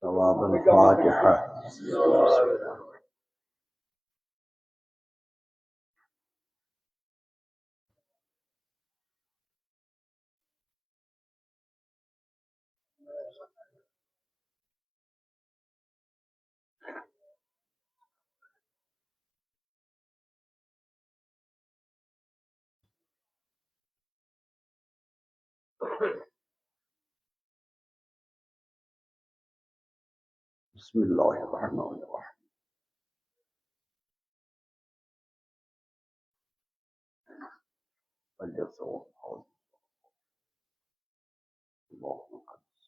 ثواب الفاتحة. بسم الله الرحمن الرحيم. فليصوم اللهم قدس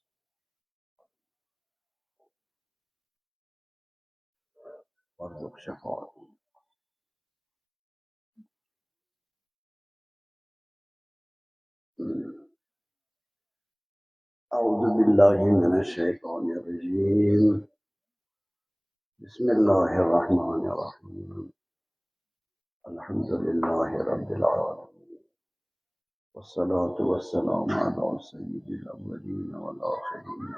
وارزق شفاعته. أعوذ بالله من الشيطان الرجيم. بسم الله الرحمن الرحيم. الحمد لله رب العالمين، والصلاة والسلام على سيد الأولين والآخرين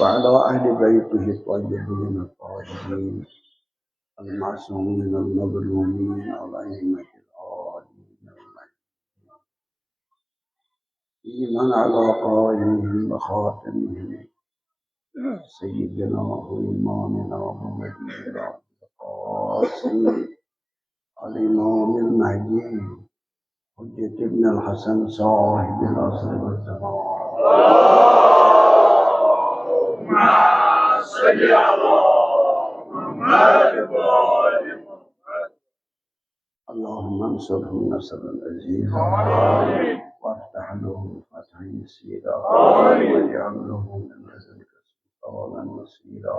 وعلى أهل بيته الطيبين الطاهرين المعصومين المظلومين الأئمة العالمين من على قائمهم وخاتمهم سيدنا وإمامنا ونبينا القاسم الإمام المهدي حجة ابن الحسن صاحب العصر والزمان. اللهم صل على محمد وآل محمد. اللهم انصره نصرا عزيزا وافتح له فتحا يسيرا واجعل له من لدنك سلطانا نصيرا.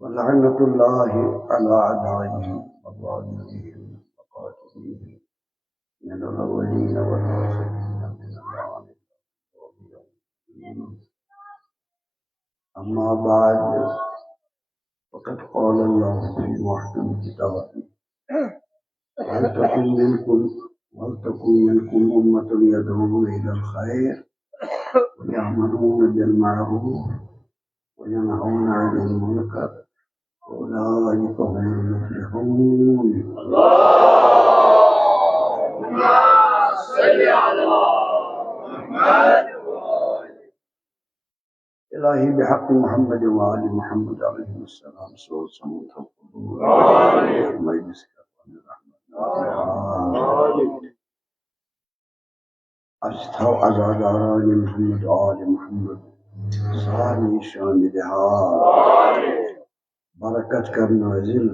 ولعنة الله على أعدائهم وظالمهم وقاتليهم من الأولين والآخرين من العالمين. أما بعد، فقد قال الله في محكم كتابه: ولتكن منكم أمة يدعون إلى الخير ويأمرون بالمعروف وينهون عن المنكر وأولئك هم المفلحون. اللهم صل على محمد. إلهي بحق محمد وآل محمد عليه السلام صوت صمت القبور. آمين. عزاداران محمد آل محمد ساری شامدها برکت کرن وزل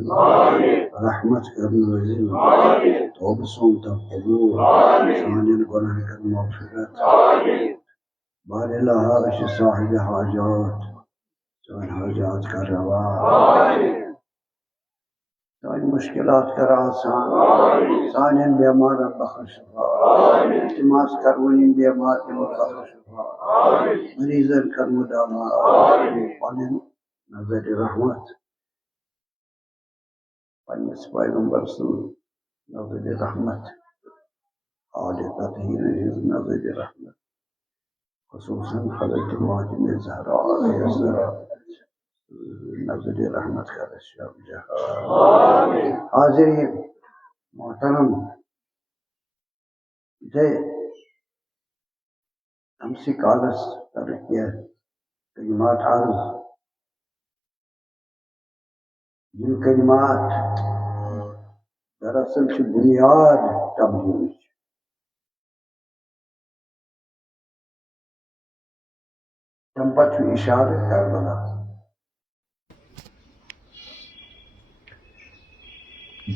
رحمت کرن وزل توب صمت القبور شان گناہ کرن مغفرت بار الہا صاحب حاجات سان حاجات کا روا سان مشکلات کا آسان سان بیمار بخش شفا التماس کرونی بیمار کے بخش شفا مریض کر مدامہ نظر رحمت पन्निस पैगंबर सुन नज़र रहमत आले तत्हीर हिज नज़र रहमत खुसूसन हज़रत माजिद ज़हरा अलैहिस्सलाम नज़र रहमत का शब जहां हाज़िरीन मोहतरम जे हमसी कालस तरक्या कलिमात आर्ज़ ये कलिमात दरअसल से बुनियाद तब्लीग तंपत इशारे करबला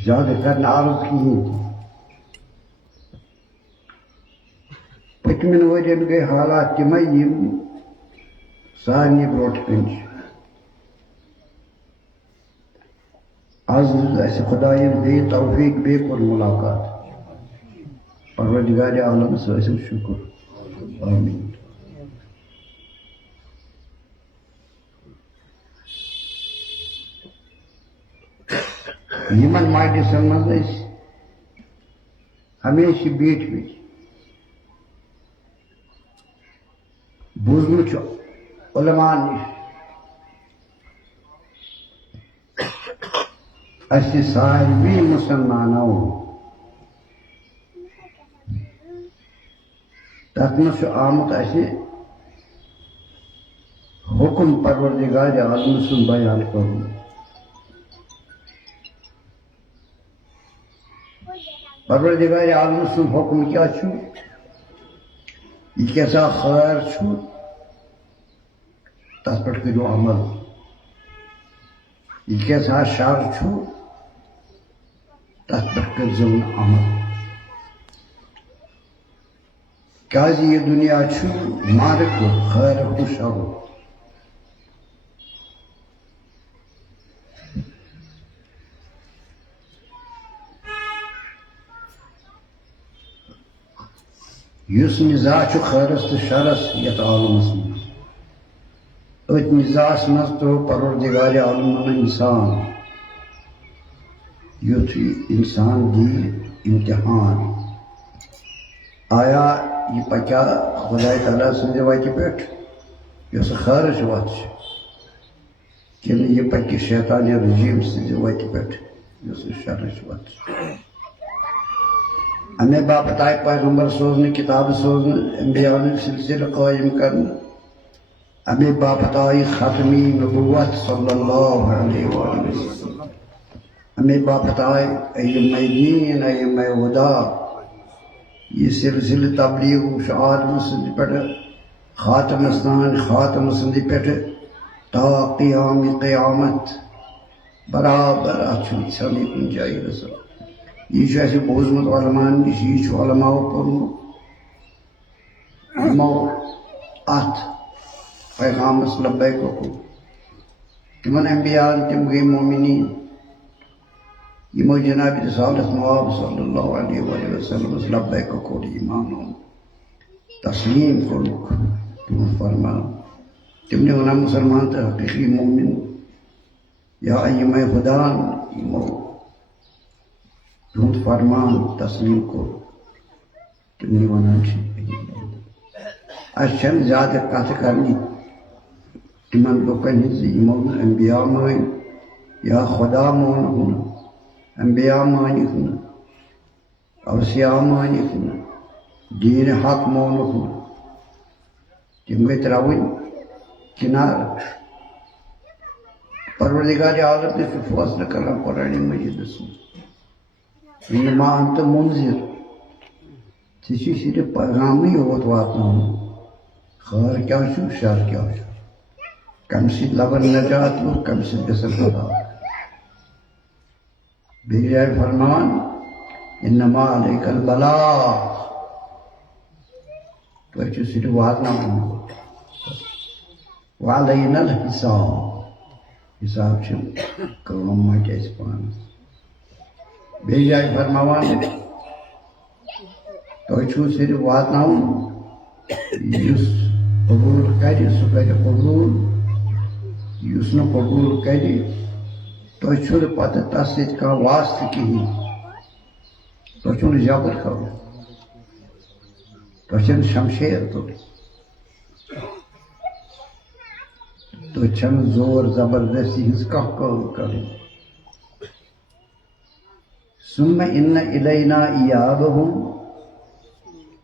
ज्यादा करना आर्ज़ की पकमिन वजन गए हालात तम सारे ब्रोट कन आज खुदायन बे तौफीक बे कोर मुलाकात परवरदिगार आलम से शुक्र आमीन। यमन माजलिसन मज हमेशा बीठ बूजमुत उलमा निश सारी मुसलमानों तथ मज आमुत हुक्म परवरदिगार आलम सुन बयान कर परवरदिगार आलम सुन हुक्म क्या यह कैसा खैर तथ पे करो अमल यह कैसा शर तथ पे करो अमल क्या ये दुनिया मारक खैर शर युस निजा खैरस तो शरस ये आलमस अत मिजाज मज तो परवरदिगार आलम इंसान युथ इंसान दी इम्तिहान आया यह पक्या खुदा तआला सद वत पे खैरश वत कि यह पक्य शैतान रजीम सद वत पे शरश वत अमे बापत आय पैगंबर सोजन किताब सोजन अम्बियान सिलसिल कायम कर अमे बापत आई खत्मी नबुव्वत सल्लल्लाहु अलैहि वसल्लम अमे बापत आय अय्यम दीन अय्यम हुदा ये सिलसिल तबलीग आदम सद पे खातम सद पे ता क़ियाम क़यामत बराबर सभी कुन जाए रसो यह बोजमुत उलमान नश यह उलमाओ कोर्मुत यमो अत पैगामस लब्बैक तिमन अम्बियान तिम गई मोमिनीन यमो जनाब रिसालत नवाब सल्लल्लाहु अलैहि वसल्लम लब्बैक कोर ईमान तस्लीम कोर्मुक तुम फरमा तिमने वना मुसलमान तो हकीकी मोमिन या अय्यम खुदान यमो तुम फरमान तस्लीम को तुमने वन ज्यादा कथ करनी तिमन लुकन यमो अम्बिया मान या खुदा मान अम्बिया मानिक अवसिया मानिक दीन हक मानुक तिम गई त्रवन किनार परवरदिगार आलम ने फैसला करा कुरान मजीद इन्नमा अंत मुंजिर सिर्फ पैगाम ही होत वातना खैर क्या शर क्या कम से लबन नजात लो कम से गसल बता बेजाय फरमान इन्नमा अलैकल बलाग तो सिर्फ वातना वालैनल हिसाब से करो मत पान बेजाय फरमावान तो सिर्फ वातना कबूल कर कबूल कबूल कर तो छुल पता तस कह वास्ते कहीं तो चुन जबर कर तो शमशेर तो छन जोर जबरदस्ती हिज कह कर सुम्मा इन्न इलैना इयाबहुम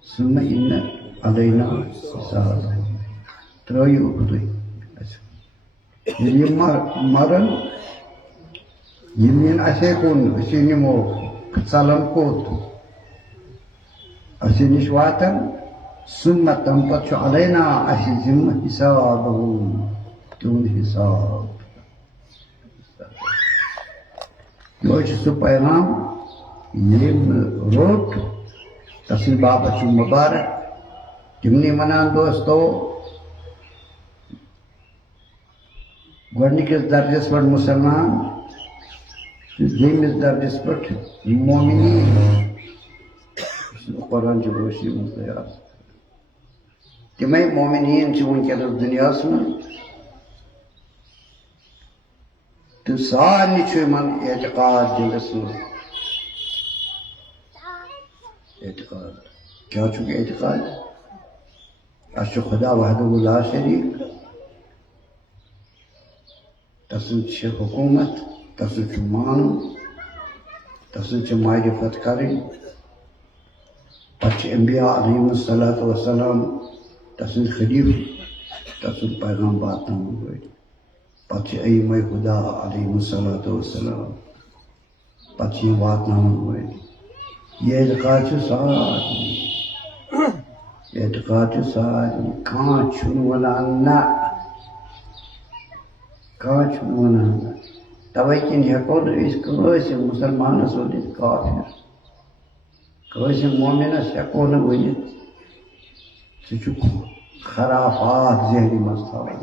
सुम्मा इन्न अलैना हिसाबहुम त्रयो उदय अच्छा ये मरन यमिन असे कोन असे निमो चलन कोत असे निश्वातन सुम्मा तंपत अलैना असे जिम्मा हिसाबहुम तुम हिसाब यो सु पैगाम यम रोट तस्वीर बाबत मुबारक तिमनी मनान दोस्तों गोडनिकिस दर्जस पर मुसलमान दोमिस दर्जस पर मोमिनीन कुरान जोशी मुतयार तिमै मोमिनीन वनकस दुनिया तो सारे एतकाद दिलस एतकाद क्या एतकाद अस खुदा वहदहु ला शरीक तस हुकूमत तस मान तस मारिफत करें पे अम्बिया अलैहिस्सलातु वस्सलाम तस खलीफ तस पैगाम वातन पे अइम्मा खुदा अलैहिस्सलातु वस्सलाम पे वातन ये एतकाद सारी कह वनान ना कह वनान तवे किन हेको न मुसलमानस वन काफिर कह मोमिनस हेको न वन खराफात जहनी मज थवान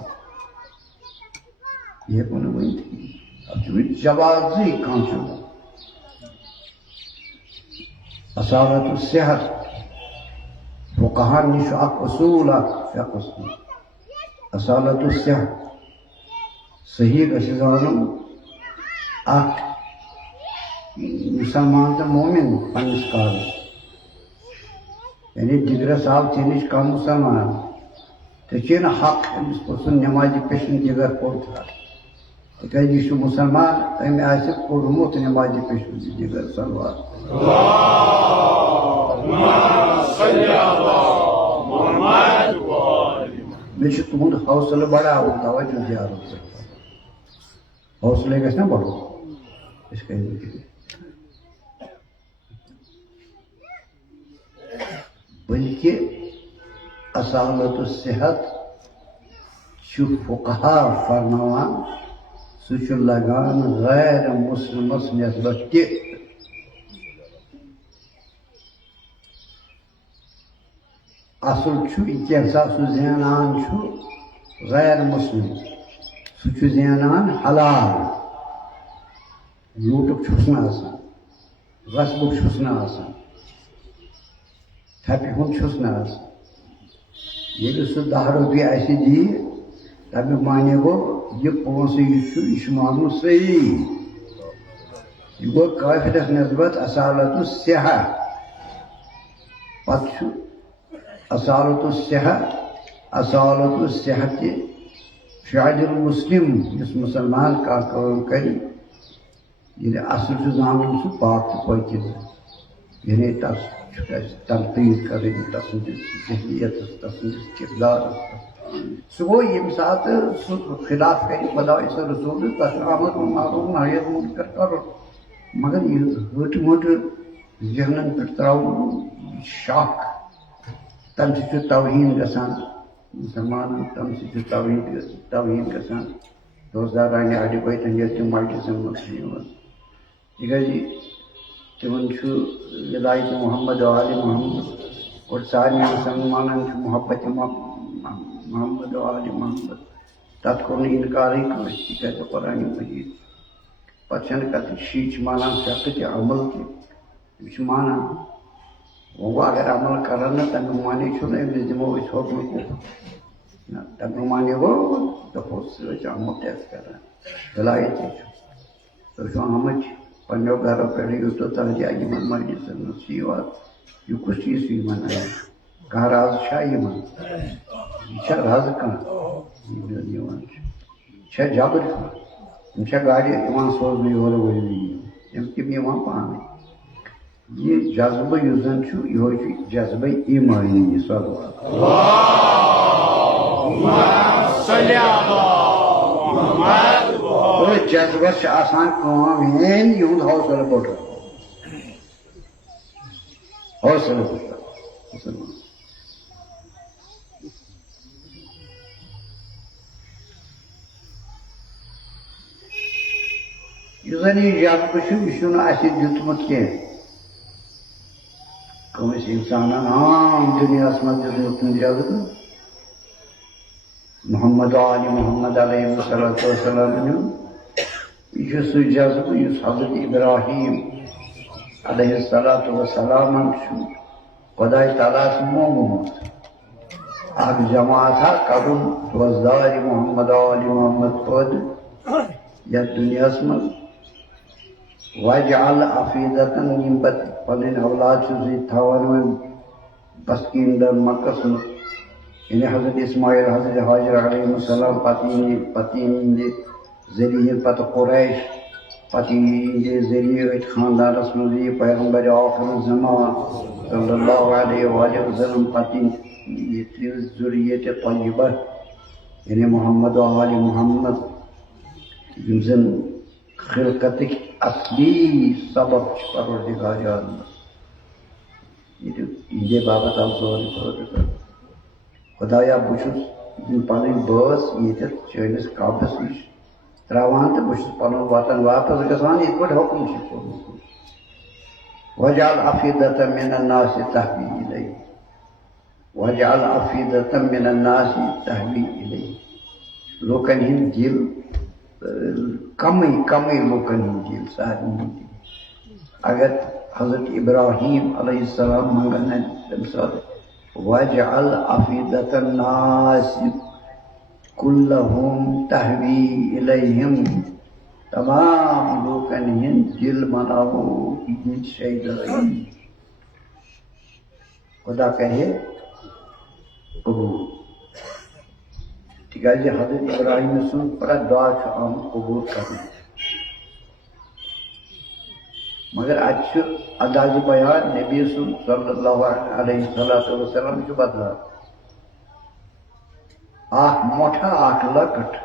ये हेको न वन जवाजी कह असालत सेहत फुकहान निश असूल असालत सेहत सही जानम मुसलमान तो मोमिन पन्नस काल यानी दिगरस आव निश कह मुसलमान तो हक अमिस पुरसन नमाज पेशन दिगर पोर तक मुसलमान अमे पोर्मुत नमाज पेशन दिगर सलवार मे तुंद हौसला बढ़ा तवज्जो दियारो हौसले गस ना बढ़ो इसके बल्कि असालत सेहत फुकहा फरमावान सह लगान गैर मुस्लिमस नस्बत ति असल इतना सह ज़ानान गैर मुस्लिम सह ज़ानान हलाल लूटुक गसबुक थपि हुंद ये सह 10 रुपये दी तब माने गो ये पोस यह मानू सही यह गो काफिरस नस्बत असालत सेहत पे असालत सेहत शादिल मुस्लिम इस मुसलमान का कर असल जान सह पाक तो पकिज यानी तस तनकीद कर तहलियत किरदार सह गो यम सात खिलाफ कर खुदा रसूल तस आमद मारूफ नाहियत मुनकर कर मगर यह हट मुट जहनन पे त्राउन शाख तम तवहीन गसान मुसलमान तम तवहीन गसान रोजदार रानी अड़ पे तम मल्टी तक तिमन विलायत मोहम्मद आल मोहम्मद और सारे मुसलमान मोहब्बत मोहम्मद आल मोहम्मद तथ कोर इनकार तक कुरान मजीद पे कत शीच माना शक अमल तह माना वो अगर अमल कर तम माने अमिस दिमो हुक्म तम माने वो दपो अमल तह कर विलायत तो हम पन्नो घर पे तो तर्जा यमन मजलिस नसीहत यह कुछ चीज यमन कह राज यमन यह राज कह जबर कह गाड़ी सोजन योर वम तम पान यह जज्बे यह जज्बे ईमानी जज्बस मेन यह हौसला बोट हौसला जन यह जज्बे यह दुतमुत कह इंसान आम दुनिया मज दुतमुत जज्बे मोहम्मद आल मोहम्मद अलैहिस्सलाम यह सह जज्बे हजरत इब्राहिम अलैहिस्सलाम खुदाई ताला मोहम्मद अख जमात करुन रोजदार मोहम्मद आल मोहम्मद पद यथ दुनिया मज वजअल अफीदतन यम पन औलाद थवान बस्कीन मक्कस यानी हजरत इस्माइल हजरत हाजिर अलैहिस्सलाम पति जरिए पत कुरैश पति जरिए खानदानस मज पैगंबर आखिर ज़मान सल्लल्लाहु अलैहि वसल्लम पति ज़ुर्रियत तय्यबा यानी मोहम्मद आल मोहम्मद यम जन खिलकत असली सबब परवरदिगार आलम ये बाबत आम सोर खुदाया बहुत पन बस ये चैनिस काबस नश त्रावान तो बहुत पन वतन वापस गसान इत पे हुक्म वजअल अफीदत मिनन नास तहवी इलैहि वजअल अफीदत मिनन नास तहवी इलैहि लोकन हिंद दिल कम लोकन हिंद दिल सारे अगर हजरत इब्राहिम अलैहिस्सलाम मंगन तम साथ वजअल अफीदतन नास कुल्लहुम तहवी इलैहिम तमाम लोकन हिंद दिल मनाओ हिंद शैदाई खुदा कहे कबूल ठीक है हजरत इब्राहिम सुन बड़ा दुआ आम कबूल कर मगर आज अंदाज बयान नबी सल्लल्लाहु अलैहि वसल्लम बदला आख मोटा आख लकट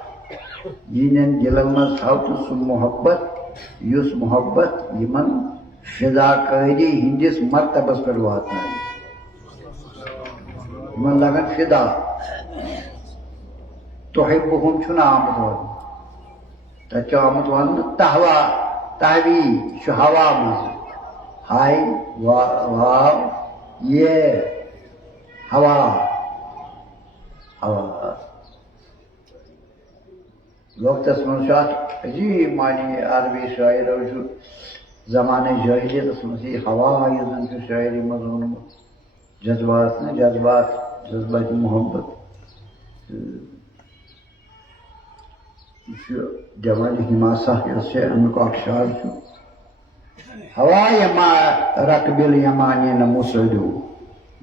यीन दिलन मज थव तो सह मोहब्बत युस मोहब्बत यमन फिदाकारी हिंदिस मर्तबस पे वात यमन लगन फिदा तुहिब्बुहुम छुना आमद वन तच आमद वन तहवा तहवी हवा मज हाय वाव ये हवा हवा वक्त मज अजीब मानी अरबी शायर जमाने जाहिलियत मज हवा यह शायरी मज वोनमुत जज्बात न जज्बात मोहब्बत जवान हिमासा अमुक अक्षार हवा यमा रकबिल यमानी न मुसदु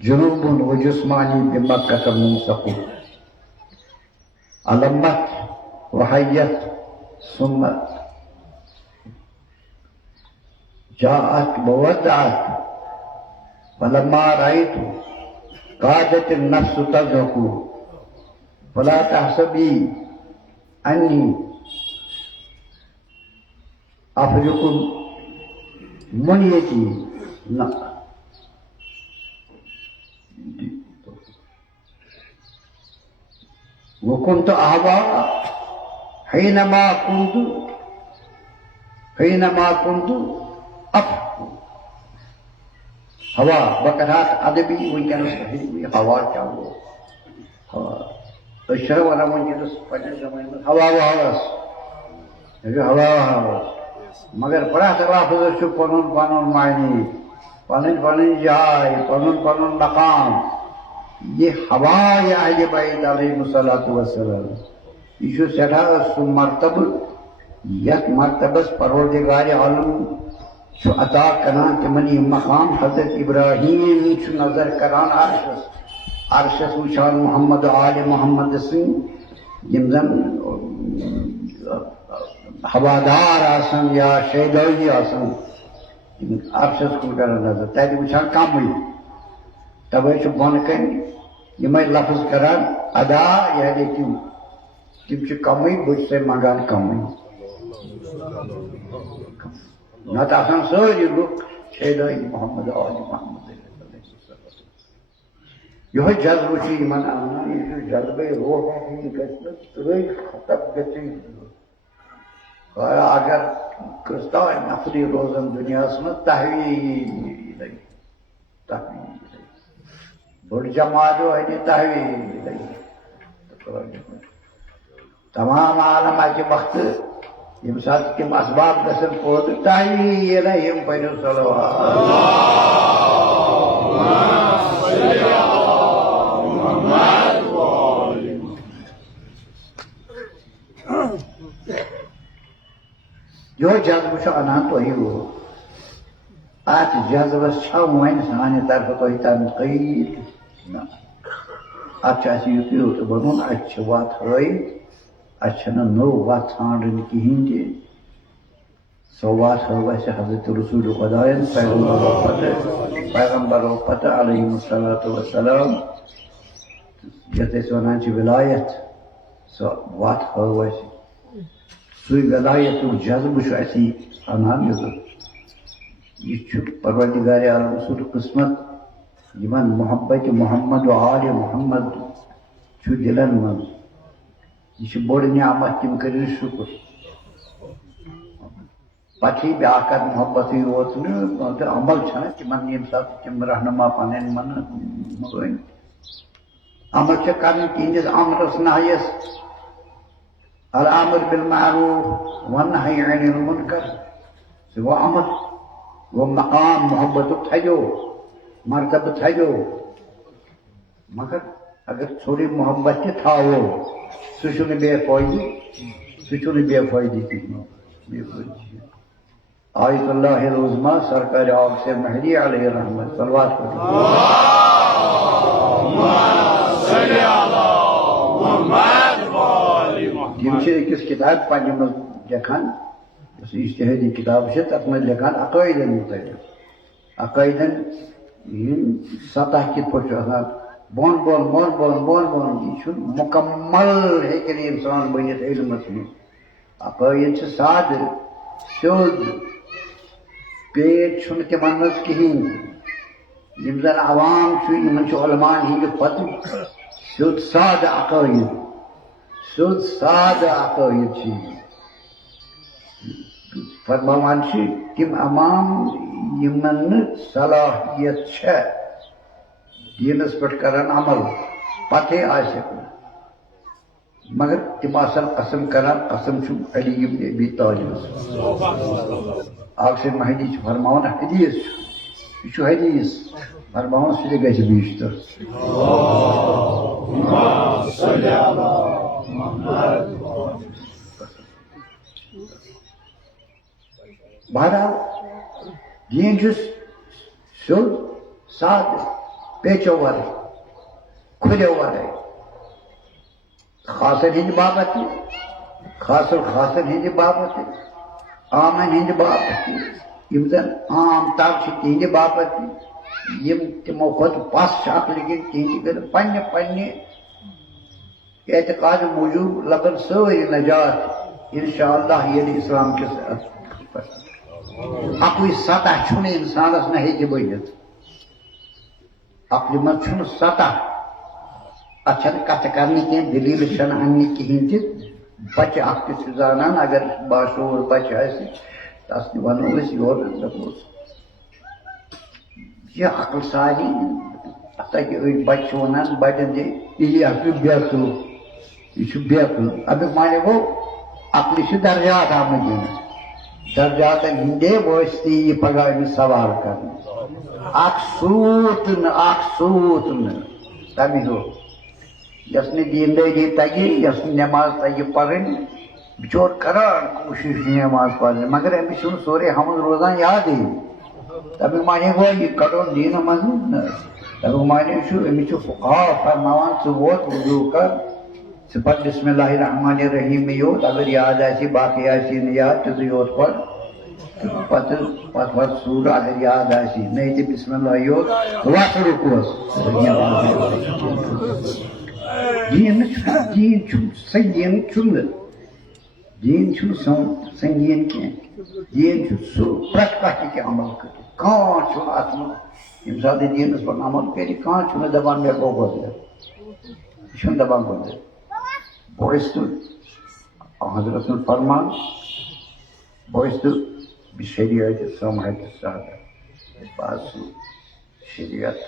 जुनूबुन व जुस्मानी बिमक्कत मुंसकु अलम्मत व हय्यत सुम्मत जाअत ववदअत फलम्मा रअयतु कादत नफ्स तज़हकु फला तहसबी अन्नी अफजुकु मुनियती न वकुंतु अहवा हैनमा कुंतु अफ हवा बकरात अदबी वनकस हवा क्या वो हवा शर वन वनकस पन्निस जमाने में हवा हवस मगर बड़ा तलाफुज पनुन पनुन मायनी पनुन पनुन जाय पनुन पनुन मकाम ये हवा अहल बैत अलैहिस्सलातु वस्सलाम यह सेठा सह मर्तब यत मर्तबस परवरदिगार आलम अता करान तिमन यह मकाम हजरत इब्राहिम नजर करान अरशस वुचान मोहम्मद आल मोहम्मद सिंह यम जन हवादार आसन या शहदौजी आसन अरशस कुन करान नजर तत वुचान कम तवे बन कन यम लफ्ज करान अदा यानी तिम कम बस मंगान कम नत सारी लुक शहदौजी मोहम्मद आल मोहम्मद यह जज्ब जज्ब रोह खत्म अगर कृष्ण नफरी रोजन दुनिया में तहवील बड़ जमात तहवील तमाम आलम अक वक्त यम सात तम असबाब गसन पोत तहवील यम पनो जो जज्ब अनान तो अत जज्बस वन सानि तरफ तुम तनकीद ना अत यूत वन वत हयत अत नो वत ान कहें सो वत हव हजरत रसूल खुदायन पैगम्बरों पत अलैहिस्सलातु वस्सलाम यत वन विलायत सो वत हव सु विलायत जज्ब अनान यह परवरदिगार आलम सुन किस्मत यमन मोहब्बत मोहम्मद आल मोहम्मद दिलन मन यह बोड़ नियामत तम कर शुक्र पे ब्या मोहब्बत योत अमल तिमन ये तम रहनुमा पन मन अमल कर तिहस अमरस नहयस अल आमिर बिल मारूफ वन्नही अनिल मुनकर वो अमल वो मकाम मोहब्बत थो मरतब थो मगर अगर थोड़ी मोहब्बत थावो सह बेफायदी बेफायदी आयतुल्लाह रोजमा सरकार आग से महदी अलैहि रहमत सलवात अकिस किताब पन्ने मज लिखान इज्तिहादी किताब तथ मज लिखान अकायदन मुतल्लिक अकायदन सतह कित पे bone bone bone bone bone bone यह मुकम्मल हेकन इंसान बनित इल्मस में अकायद साद स्योद पेट तिमन मज कहें यम जन अवाम उलमान हिंद पत स्योद साद अकायद फरमान तिम अमाम यमन सलाहियत दीनस पे करान अमल पते मगर तिम कसम करान कसम अली इब्न अबी तालिब आग से महदी फरमान हदीस हदीस फरमान सह गि बीशतर बहरहाल दीन स्योद साद पेचो वर खुलो वर खासन हिंद बाबत खासन हिंद बाबत आमन हिंद बाबत यम जन आम तब तिहद बाबत यम तमो खुद पस अकल तिहद पन्ने पन्ने एतकाद मूजूब लबन सारी नजात इंशाअल्लाह ये इस्लाम किस अकुई सतह इंसानस न हे बनित अकल मज सतह अत कथ कर दलील अन्न कहें बच्चे अख जानान अगर बाशूर बच्चे तस वनो योर दपोस यह अकल सारी तक बच्चे वन बड़न यह बेकल यह बेकल अमुक माने गो अकल दर्जात आमद दिन दर्जात हिंदे वस्ती यह पगह सवाल कर सूत तमे हो यस दीनदारी तगे यस नमाज तगे पढ़ बिचोर करान कोशिश नमाज पढ़ने मगर अमिस सोरे हमद रोजान याद तमिक माने गो यह कड़ोन दीन मज तमिक माने अमिस फुकहा फरमावान वोत वजू कर सिफत बिस्मिल्लाहिर्रहमानिर्रहीम योत अगर याद आसी बाकी आसी न याद तो योत पढ़ पत सूर अगर याद आसी नहीं तो बिस्मिल्लाह योत वस रुकुस दीन दीन दीन संगीन कह दीन सह प्रत कह अमल कर कम यम सात दीनस पे अमल कर दपान मे गो बदल यह दपान बदल बोस तो हजरत फरमान बोस तो शरीयत समत सादा बास शरीयत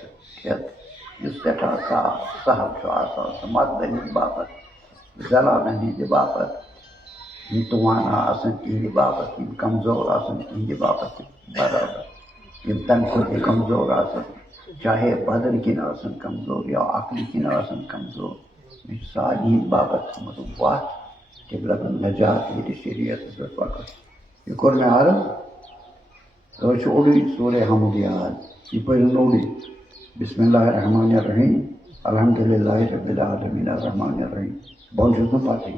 सठा सहल मदद बापत जलाल हंद बापत तवाना तिहद बापत कमजोर तिहद बापत बराबर तम खुद कमजोर चाहे बदन किन कमजोर या अकल किन कमजोर सारी बापत वत तम लगन नजात ये शरीयत पक यह कोर मे अर्ज तो ओडी सूरे हमद याद यह पे ओडी बिस्मिल्लाहिर्रहमानिर्रहीम अल्हम्दुलिल्लाहि रब्बिल आलमीन अर्रहमानिर्रहीम बहुत पता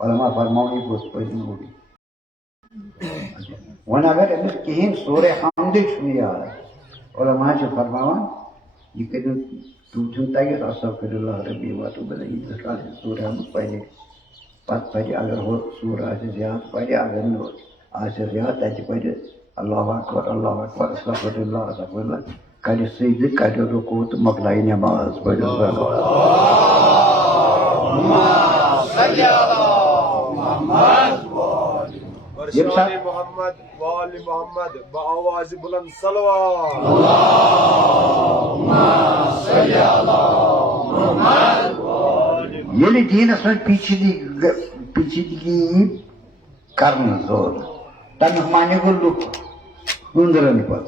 पलमा फरमाओ पे ओडी वन अगर अमिस कहें सूरे हमद याद उलमा फरमावान यह कर तग अस्तगफिरुल्लाह रब्बी व अतूबु इलैहि सूरे हमद पढ़े पे अगर हो सूर याद पढ़े अगर याद तत पे अल्लाहु अकबर अस्तगफिरुल्लाह अस्तगफिरुल्लाह कर सजद कर रुकू तो मकलाई नमाज पढ़ो मोहम्मद वाली मोहम्मद बावाज बुलंद सलवात ये दीनस में पेचीदगी कर जोर तमिक माने गो लुक हुंदरन पत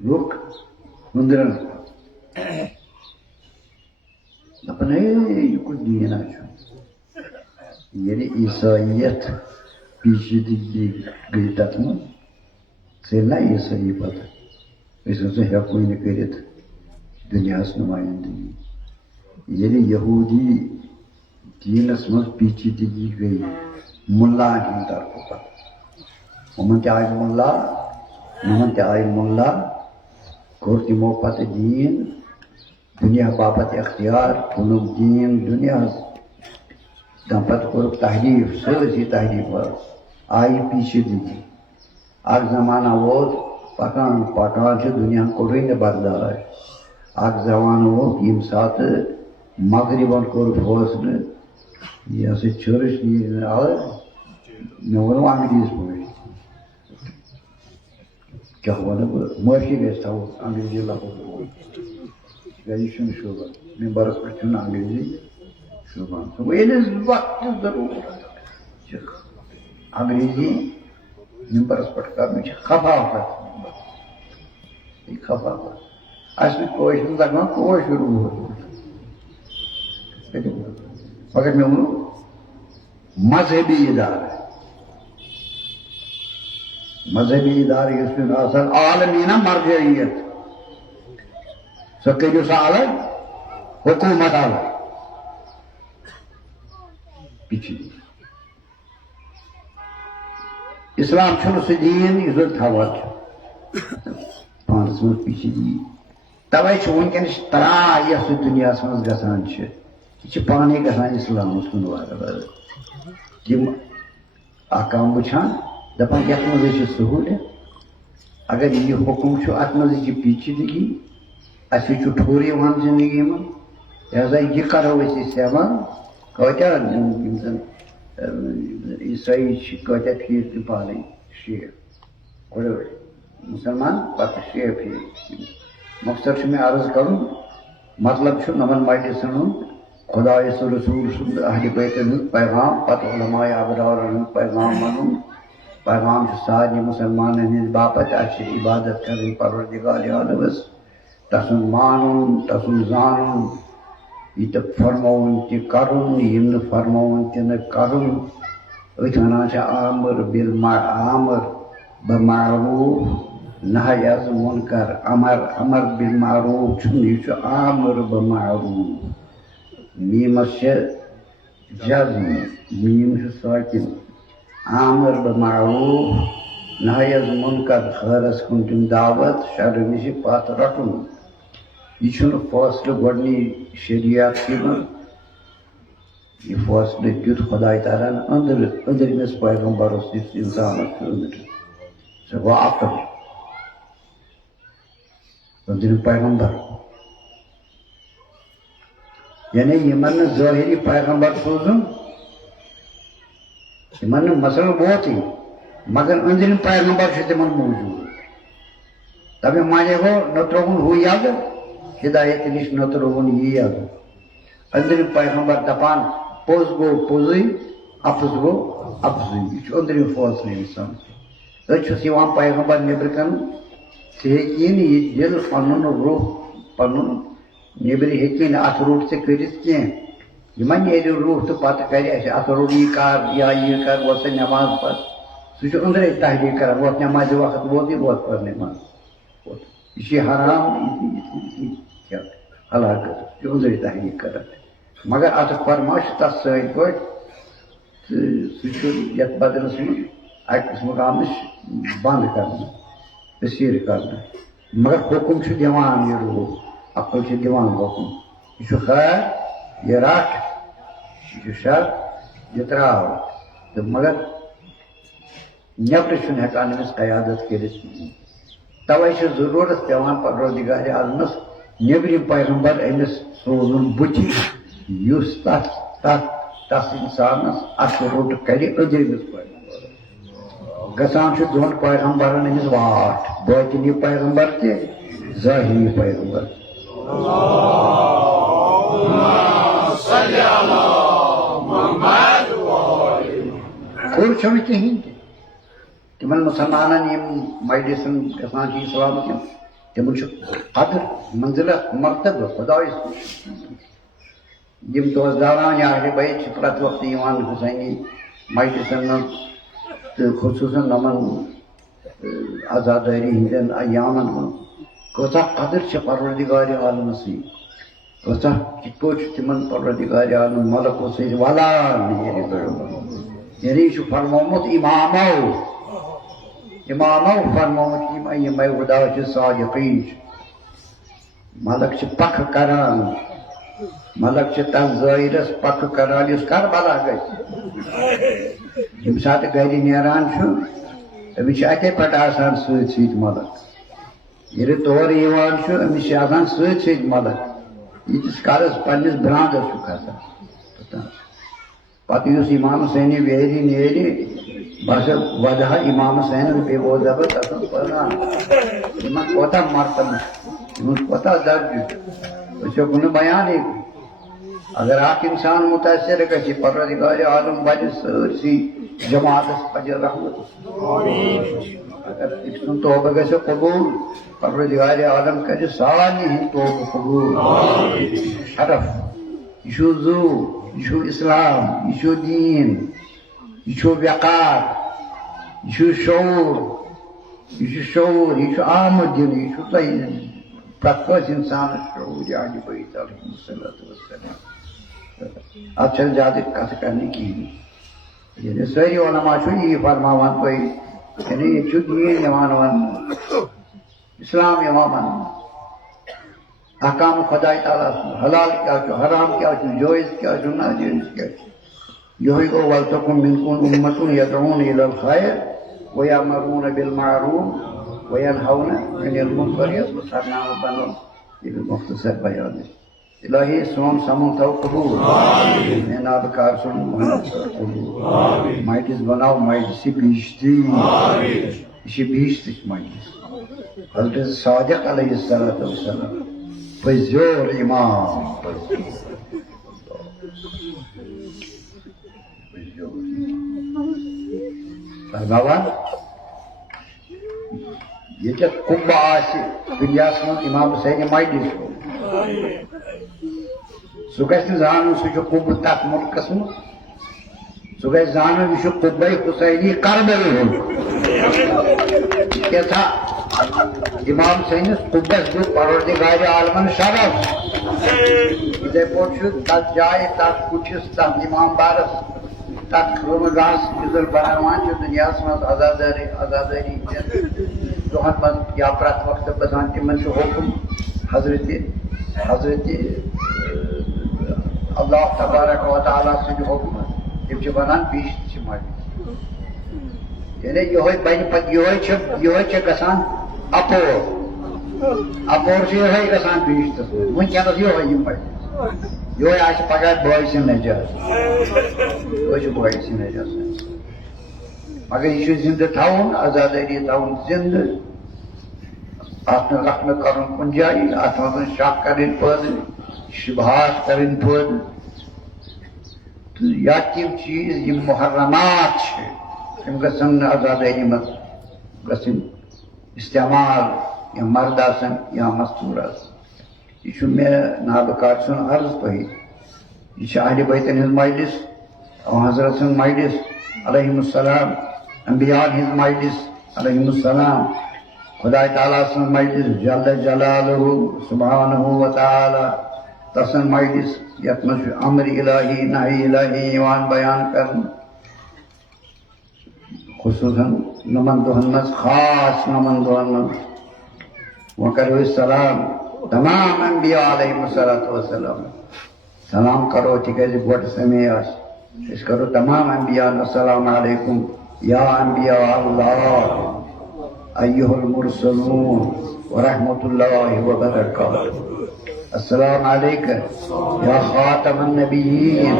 लुक हुंदरन दपन यह कुछ दीना ये ईसाइत पेचीदगी गई तथ मज ना ईसाई पता हेको कर दुनियास नुमाइंदगी ये यहूदी दीनस मज पेचीदगी गई मुल्ला हंद तरफ पता उमन आय मुल्ला नमन आय मुल्ला कोर तमो पत दीन दुनिया बापत अख्तियार थुनुक दीन दुनिया पे कोर तहरीफ सी तहरीफ आई पेचीदगी अख जमाना वो पकान पकान दुनिया कोर बर्दाश्त अख जमान वो यम सात मगरिबन कोर फैसल यह चर्च आव मे वो अंग्रेज पे क्या वन माफी गो अंग्रेजी लफज यह शोभा मेम्बरस पे अंग्रेजी शोभान वक्त जरूरत अंग्रेजी मेम्बरस पे कर खफाफत खफाफत अशर लगन कोशर मगर मे वो मजहबी इदारे आलमीना मरजइयत सो करो सा अलग हुकूमत अलग पीछे इस्लाम सह दीन यह थवान पानस मज पीछे तवे वनकस तराह यस दुनिया मज गसान यह पाने गसान इस्लाम कुन तम अकाम वुचान दपान ये मज सहूलियत अगर यह हुकुम अत मज पेचीदगी अस ठोर जिंदगी मन लिहाजा यह करो इस्तेमाल कत्या ईसाई कत्या फीस पान शेख मुसलमान पत शेख फीस मकसद में अर्ज कर मतलब नमन मजलिस खुदा रसूल सुंद अहल बैत पैगाम पत उलमाए अबरार पैगाम वन पैगाम सारे मुसलमान हंद बापत इबादत कर परवरदिगार आलमस तसुन मानुन तसुन जानन ये तो फरमावन ति करुन यम न फरमावन ति न करुन अथ वनान आमर बिल आमर बमारूफ नही अज मुनकर अमर अमर बिल मारूफ यह आमर बमारूफ मीमस जज्म मीम साकिन आमर बमारूफ नही अज मुनकर खैरस कुन दिम दावत शर नश पत रटुन यह फैसले गोडनी शरियत यह फैसले दुत खुदाई तालान अंदरमिस पैगम्बरस इंसानस अंदर सह गो अकल अंदर पैगम्बर यानी यमन ज़ाहिरी पैगम्बर सोजुन यमन मसल बहुत ही मगर अंदर पैगम्बर तिमन मौजूद तबे माने गो न त्रोगुन हु याद हिदायत निश न त्रोगुन यह याद अंदर पैगम्बर दपान पोज गो पोजी अफज गो अफजी अंदर फैसले इंसान अवान पैगम्बर नबरकन सह यह दिल पन रूह पन नबर हे अत रूट से कर रूह तो पत कर अत रूट यह कर या यह कर वो नमाज पर सह अंदर तहरीक कर वो नमाज वक्त वोत यह वोत पर नमाज यह हराम हलाकत अंदर तहरीक कर मगर अत फरमाश तथ सत पे सह बदलस मज अक किस्म आम बंद कर तसीर कर मगर हुकुम दिवान यह रूह अकल दिवान हुकुम यह खैर यह रट यह शर यह त्राव तो मगर नबर हेकान अमिस कयादत कर तवे जरूरत पेवान परवरदिगार आलमस नबरिम पैगम्बर अमिस सोजुन बुत तस इंसानस अत रोट कर अंदरमिस पैगम्बर गसान दोन पैगम्बरन अमिस वाट बातिनी पैगम्बर ते ज़ाहिरी पैगम्बर कोर कहें तिमन मुसलमान मजलिसन गसान इस्लाम तिमन कदर मंजिलत मरतब खुदा यम दोस दावान अहल बैत प्रत वक्त हुसैनी मजलिसन तो खुसूसन नमन आजादारी हंदन अयामन कौसा कदर परवरदिगार आलम कौसा कित तिमन परवरदिगार आलम मलक वाला यानी फरमोमुत इमामो फरमोमुत यम खुदा सादिकीन मलक पख करान मलक तस ज़ाहिरस पख करान करबला गई यम सात गर नेरान अमिस अथे पे आसान सत मलक ये तौर अमिस सत मलक यीस कालस पन्निस ब्रांदस खसान पत इमाम सैनी वेरी नेरी बस वजह इमाम सैन पे वो जबर पान इन कोता मरतब इन कोता दर्ज कुन बयान अगर अख इंसान मुतासर गि परवरदिगार आलम बन सरसी जमात पज रहमत अगर अक्सुन तौबह गो कबूल परवरदिगार आलम कर सारे हंद तौबह कबूल शरफ यह जू यह इस्लाम यह दीन यह वक़ार यह शऊर यह आमद दिन यह प्रत इंसान शऊर अहल बैत अलैहिस्सलाम अब ज्यादा कथ करने की यानी सारी उलमा यही फरमान पे यानी ये दीन वन इस्लाम वन अहकाम खुदा ताला हलाल क्या हराम क्या जायज़ क्या नाजायज़ क्या यही गो वलतकुम मिनकुम उम्मतुन यदऊन इलल खैर व यअमुरून बिल मारूफ व यनहौना अनिल मुनकर सरनामा बनो ये मुख्तसर बयान है इलाही सोम समूह तो कबूल मैं नाबकार सुन मोहम्मद माइटिस बनाओ माइटिस बीश्ती इसी बीश्ती माइटिस हज़रत सादिक अलैहिस्सलातु वस्सलाम फजोर इमाम भगवान ये कुब्बा दुनिया इमाम हुसैन माइटिस सह गि जान सह कुब तथ मुल्कस मज सह गि जान यह कुब्बे हुसैनी करबल क्या इमाम सैनिस कुब्बस दित परवरदिगार आलमन शरफ इथे पे तथ जाए तथ कुछस तथ इमाम बारस तथ खमगास इजुल बनावान दुनिया मज आजादारी दुहन मज या प्रत वक्त बसान तिमन हुक्म हजरत अल्लाह तबारक व तआला सुंद हुक्म तिम बनान बीश मजलिस यानी यह बन पे यह गसान अपोर यह गसान बीश वनकस यह मजलिस यह आज पगह बॉय सिंह नजात यह बॉय सिंह नजात मगर यह जिंद थवन आजादारी थवन जिंद अत रख कर कुन जाए अत मज शक कर पैद शुबहात कर पैद तो या तम चीज यम मुहर्रमात तम गसन आजादारी मज गसन इस्तेमाल या मर्द आसन या मस्तूर यह मे नाबकार सुन अर्ज तह यह अहल बैतन हिंद मजलिस हजरत सुन मजलिस अलैहिमुस्सलाम अंबियान हिंद मजलिस अलैहिमुस्सलाम खुदा ताला सुन मजलिस जल्ल जलालहु सुब्हानहु व तआला तसन मजलिस यत मज अमर इलाही नही इलाही ईवान बयान कर खुसूसन नमन दुहन मज खास नमन दुहन मज व करो सलाम तमाम अंबिया अलैहिमुस्सलातु वस्सलाम सलाम करो तिकाज बड़ समय इस करो तमाम अंबिया अस्सलामु अलैकुम या अंबिया अल्लाह अय्युहल मुरसलून व रहमतुल्लाहि व बरकातहू अस्सलामु अलैका या खातमन नबिय्यीन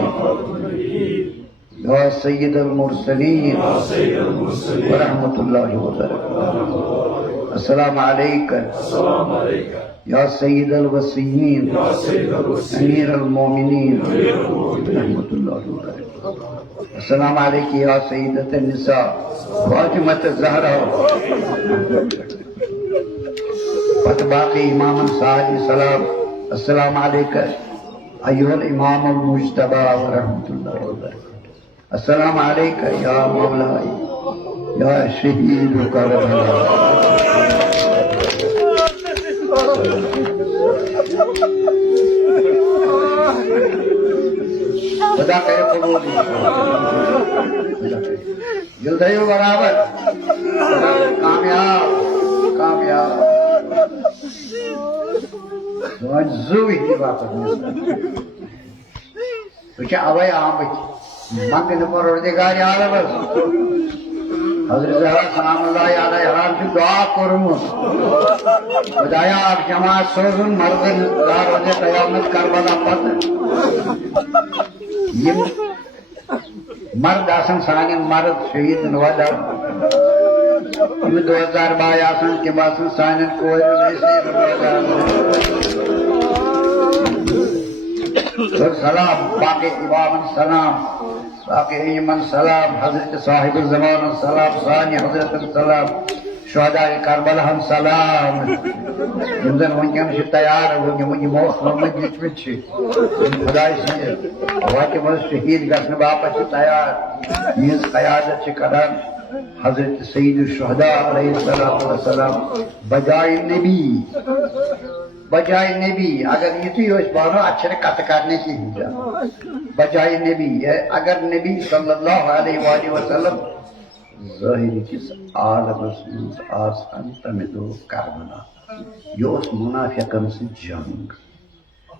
या सय्यदल मुरसलीन व रहमतुल्लाहि व बरकातहू अस्सलामु अलैका या सय्यदल वसीय्यीन अमीरुल मोमिनीन रहमतुल्लाहि व बरकातहू अस्सलामु अलैका या सय्यदतन निसा फातिमा ज़हरा बाकी इमाम साजी सलाम अस्सलामु अलैका अय्युहल इमाम अल मुज्तबा व रहमतुल्लाहि व बरकातहू अस्सलामु अलैका या मौलाई या शहीद करबला खुदा करे कबूल जल्दी बराबर कामयाब जुवी वापस अवय आमत मंगन परवरदिगार आलम हजरत सलामुल्लाह अलैहि दुआ कोरमुत खुदाया आप जमात सोजुन मर्दन रोज़े क़यामत करबला पत यम मर्द आसन सानिन मर्द शहीद वदा 2000 बाय आसन के बासन सानिन कोर सलाम बाकी इमाम सलाम बाकी ईमान सलाम हजरत साहिब ज़मान सलाम सानी हजरत सलाम शुहदा करबला हम सलाम जिंदन वंकन तैयार वो मोख मस्जिद में खुदा वाकि मज शहीद गसन बापत तैयार यह क़यादत करान हजरत सईद शुहदा अलैहिस्सलाम बजाय नबी अगर युति बानो अच्छे कत करने की बजाय नबी अगर नबी सल्लल्लाहु अलैहि वसल्लम ज़ाहिर किस आलमस आसान तमे दो करबला योस मुनाफिकन से जंग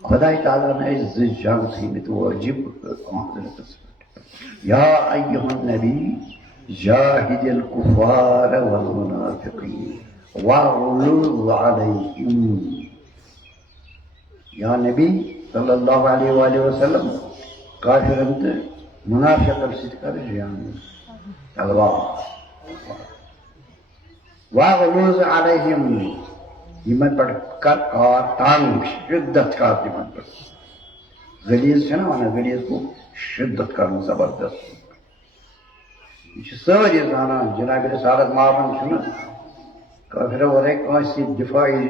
खुदाई ताला ने इस जंग थी में तो वाजिब हजरत या अय्युहन नबी जाहिदिल कुफार वल मुनाफिकीन वग़लुज़ अलैहिम या नबी सल्लल्लाहु अलैहि वसल्लम काफिरन ते मुनाफिकन से कर जंग तलवार वग़लुज़ अलैहिम यमन पर कर और तंग शिद्दत का यमन पर गलीज है ना वना गलीज को शिद्दत करना जबरदस्त सारी जाना जनाब रिसालत मावन छुना काफिर और एक दिफाई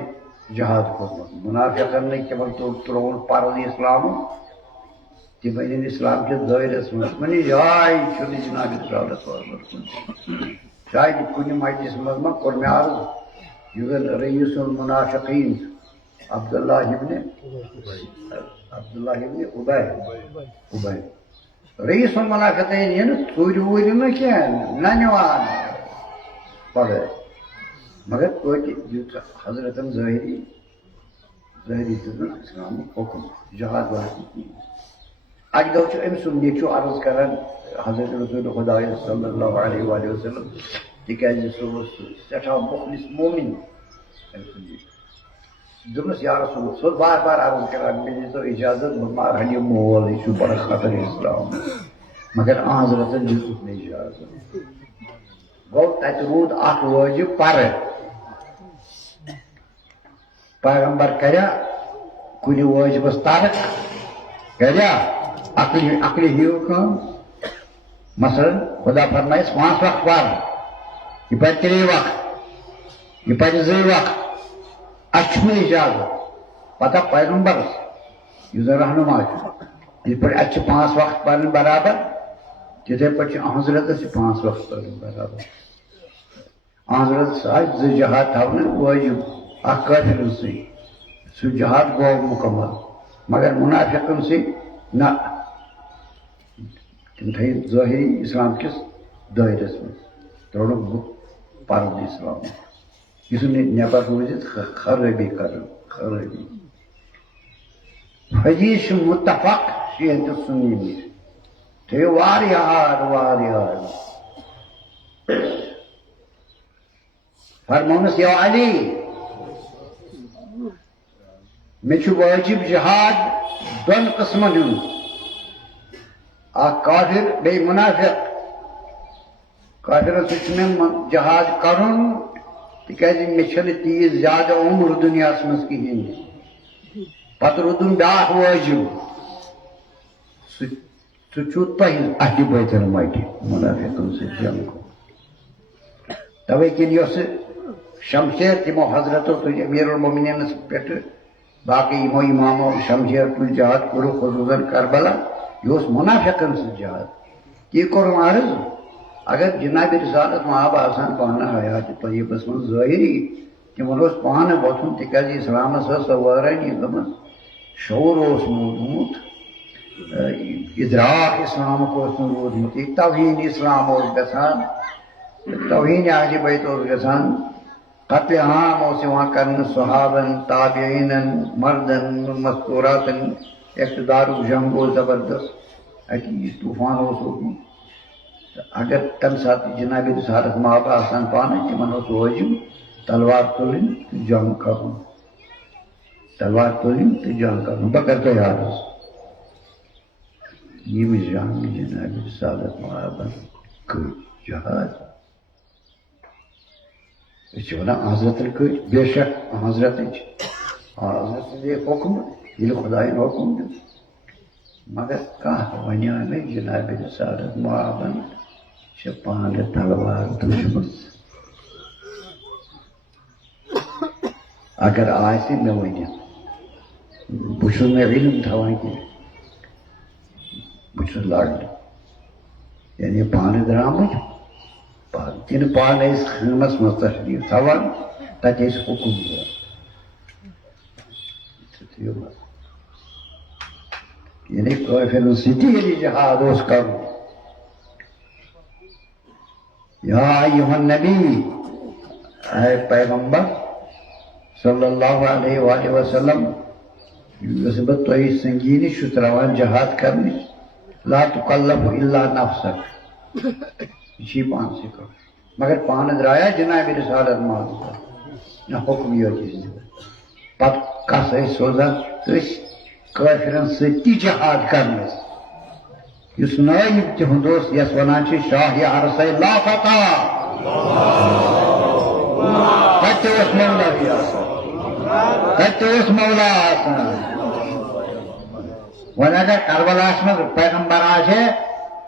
जहाद को मुनाफिकन ने केवल तो त्रोन पारद इस्लाम تم इस्लाम के दायरस मज कुन जाय जनाब शायद कुन मजलिस मज मा कोर मे अर्ज युगल रईसुल मुनाफिकीन अब्दुल्लाह इब्न उबय रईसुल मुनाफिकीन ये चूर वूर न क्या ननवान पड़े मगर तो हजरत ज़ाहिरी इस्लाम हुक्म जहाद अक दो अम नीचु अर्ज कर हजरत रसूल खुदा सल्लल्लाहु अलैहि वसल्लम तिकाज सठा मुखलिस मोमिन दुमस या रसूल सो बार बार अर्ज कर मे तो इजाजत मार हनी मोल यह बड़ खतर इस्लाम मगर हजरत दित ने इजाजत गो तत रूद अख वाजिब पर पैगंबर कर्या कुन वाजिबस तरक कर्या अकली हियो काम मसलन खुदा फरमाइस 5 वक्त पर यह पे 3 वक्त यह पे 2 वक्त अच्छे इजाजत पता पैगंबर यह रहनुमा यह पे अच्छे 5 वक्त पर बराबर तिथे पे हजरत 5 वक्त पर बराबर हजरत आज जहाद थवन वाजिब काफिर सह जहाद गो मुकम्मल मगर मुनाफिकन से ना तम थे ज़ाहिरी इस्लाम किस दायरस में त्रोड़ पर्द इस्लाम यह नबर रोजित खराबी कर खराबी हदीस मुत्तफक शियत सुन्नी में थे वारियार फरमानस या अली मे वाजिब जहाद दोन किस्मन हुन काफिर बे मुनाफिक काफिर मे जहाद करुन तिकाज मे तीज ज्यादा उम्र दुनिया मज कहें पत रुदन ब्याख वाजिब सह अहल बैतल मट मुनाफिकन से जंग तवे किन शमशेर तमो हजरत तुज अमीरुल मोमिनीन पे बाकी यमो इमामो शमशेर तुल जहाद कोर खुसूसन करबला यह मुनाफिकन से जहाद यह कोर अर्ज अगर जनाब रिसालत महाब आसान पाना हयात तय्यबस मन ज़ाहिरी तिमन पान वोथुन तिकाज इस्लामस वारान यह शौर मोदमुत इदराक इस्लाम को रोदमुत तौहीन इस्लाम गसान तौहीन अहल बैत गसान कत्ल आम कर सहाबन ताबीन मर्दन मस्तूरातन इक़्तिदार जंग जबरदस्त अत तूफान अगर तम सात जनाब रिसालत महब आसान पान तिमन वाजिब तलवार तुलिन तो जंग कर बह कर याद यम जंग जनाब रिसालत महबन जहाज वन हजरत बेशक हजरत हुक्म ये खुदायन हुक्म दिस मगर कह वन मे जनाब रिसालत महबन पान तलवार तुझमस अगर आस मे वन बहुत मे इलम थवान कि बहुत लड़ यानी पान द्रामुत तीन पान खमस मज तशरीफ थवान तत हुक्म दिवान यानी काफिर सती जहाद कर या अय्युहन नबी पैगंबर सल्लल्लाहु अलैहि वसल्लम यस बह तुह संगीन त्रावान जहाद कर ला तुकल्लफु इल्ला नफ्सक यह पान से कर मगर पान द्राया जनाब रिसालत महब न हुक्म योत पत कस सोजान काफिरन सती जहाद करनस इस नायब तुंद यस वनान शाह अरस लाफता तत मौला वन अगर करबलास मज पैगंबर आए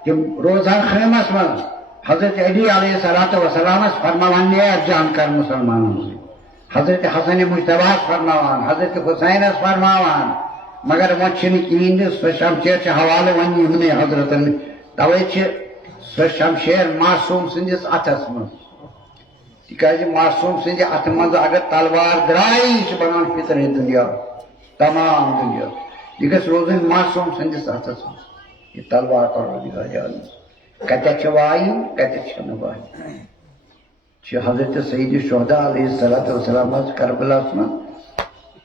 तम रोजान खेमस मज हजरत अली अलैहिस्सलातु वस्सलामस फरमावान जान कर मुसलमानों से हजरत हसन मुश्तबास फरमावान हजरत हुसैनस फरमावान मगर वो कहें सो शमशेर हवाले वन यमने हजरतन तवे सो शमशेर मासूम सदिस अथस मज तिकाज मासूम सद अथ मज अगर तलवार द्राय बनान फितर दुनिया तमाम दुनिया यह गस रोजन मासूम सदिस अथस मज यह तलवार परवरदिगार आलम कत वायु कत वायु हजरत सईद शुहदा अलैहिस्सलाम करबला मज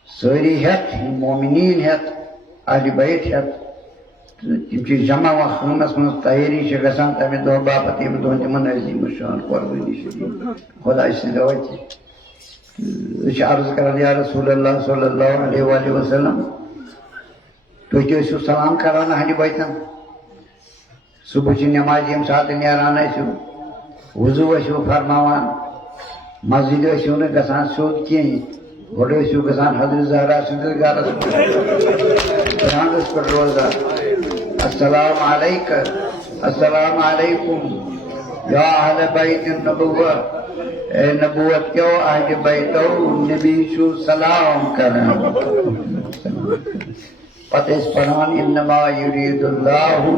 सारी हेत मोमिनीन हेत अहल बैत हेत तम जमा वन खानस मज तैयारी गसान तमे दह बापत यम दह तिमन अजीम शान कुर्बानी खुदा अर्ज कर या रसूलल्लाह सल्लल्लाहु अलैहि वसल्लम तुम सलाम करान अहल बैतन सुबह नमाज यम सात नान वजू फरमावान मस्जिद गसान सोद कह गोड़ गसान हजरत ज़हरा सदिस गरस पे रोजान अस्सलाम अलैकुम या अहले बैत नबुव्वत ए नबूवत क्यों अहले बैतो नबी शु सलाम करें पते पढ़ान इन्नमा युरीदुल्लाहु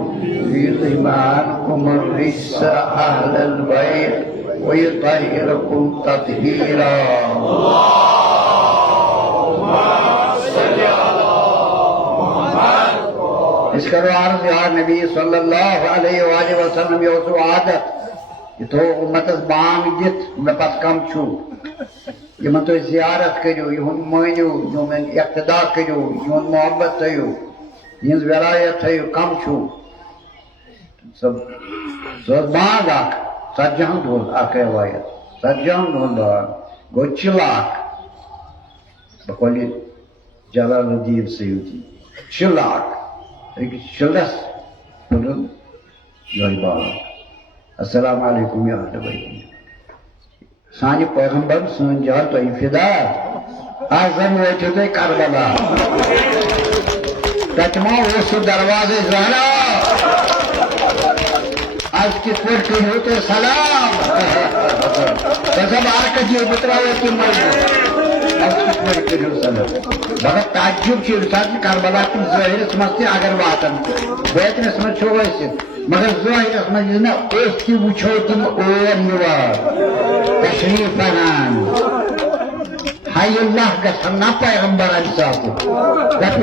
युज़हिबा अन्कुम अर्रिज्स अहलल बैत व युतहिरकुम तत्हीरा। इस करो अर्ज यार नबी सल्लल्लाहु अलैहि वसल्लम यो सो आदत ये तो उम्मतस बांग दित मे पत कम छु यमन तो जियारत करो युन मानियो युन इक्तदा करो युन मोहब्बत थयो युन विलायत थयो कम छु सब बांग आक सज्जन ढोल आक वायत सज्जन ढोल गो चिलाक बकोली जलालुद्दीन सयूती चिलाक शिलस अस्सलाम वालेकुम या अहले बैत सानि पैगंबर सन जान तो फिदा आज जन वो थे करबला तजमा वो दरवाजे ज़हरा आज किस पर होते सलाम सब आर का जी बतरावे की मर्जी मगर ताज्जुब करबला ज़ाहिरस मज अगर वातन बैतनस मज मगर ज़ाहिरस मज वो तुम ओर निवार तशरीफ अनान हायुल्लाह गसन ना पैगंबर साथ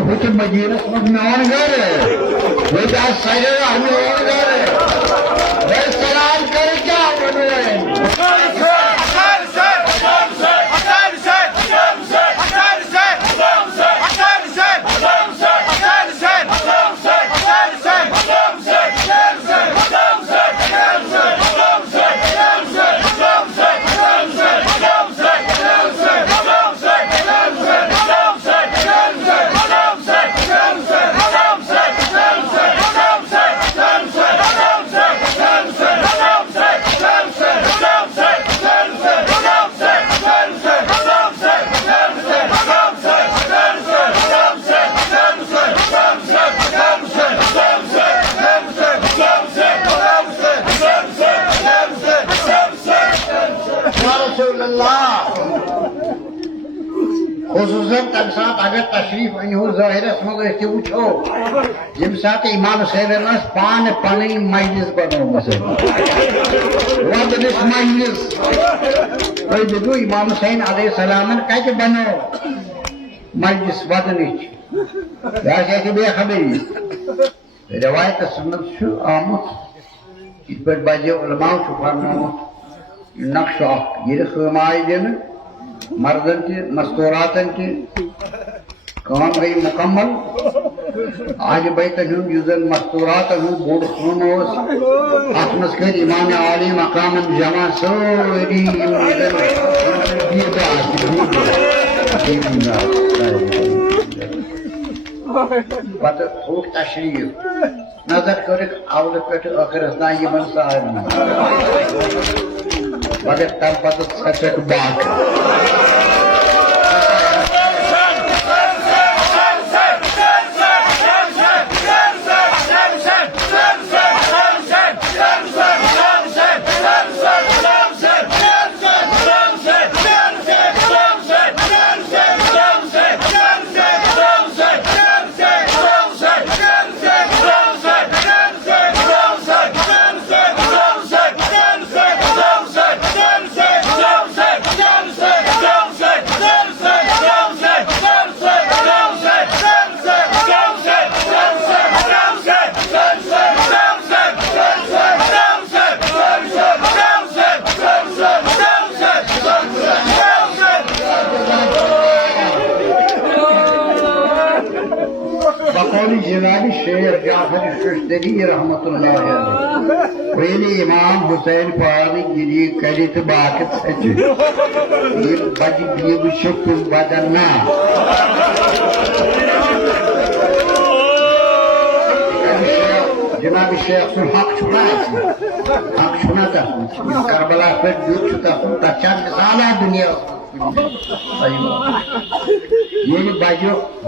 हुत मदीनस मज मेन घर वो सर मेन घर सलाम कर क्या खुसूसन तम सात अगर तशरीफ अनो ज़ाहिरस मज वो यम सात इमाम हुसैन पान पन मजलिस बनोमस वदनस मजलिस तुम दपू इमाम हुसैन अलैहिस्सलाम कत बनो मजलिस वदनच यह बेखबरी रवायत मज आमुत इत पे बजो उलमा फरमोत नक्श ये खमाय दिन मर्दन की मस्तूरातन की काम गई मुकम्मल आज बैतन युजन मस्तूरातन बोड़ खून अतमस कर इमाम आली मकाम जमा सोरी पत थोक तशरीफ नजर कर अवल पे अखरस ना यमन साहब मगर तम पत सचक बात Cafer Şüşteri rahmetullahi aleyh. Böyle İmam Hüseyin Fahri giri kalite bakıp seçi. Bir bacı bir şükür badanna. Cenab-ı Şeyh Sul Hak şuna etsin. Hak şuna da. Karbala per büyük tutasın. Taçan misala dünya. Yeni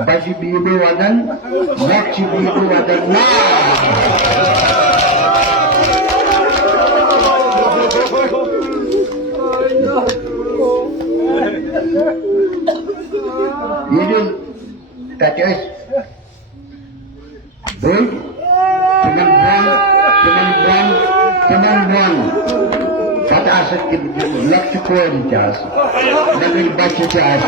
bacı büyüdü vadan, nakçı büyüdü vadan. Yeni taçız. Bun, teman buan. Kata asal kita nakçı koyacağız. Nakçı bakacağız.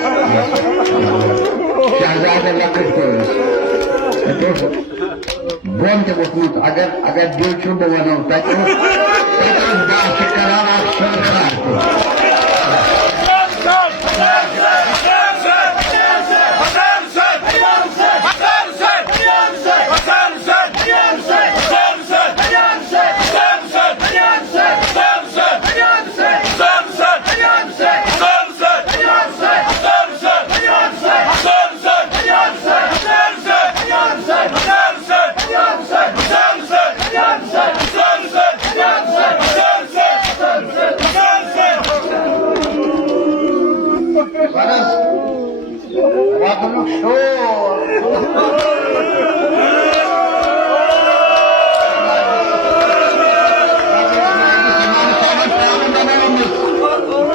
Şahzade nakçı koyacağız. Itu buan ke bukan agar dia cuba wanita itu dah sekarang aksar kartu. Wadluk şor.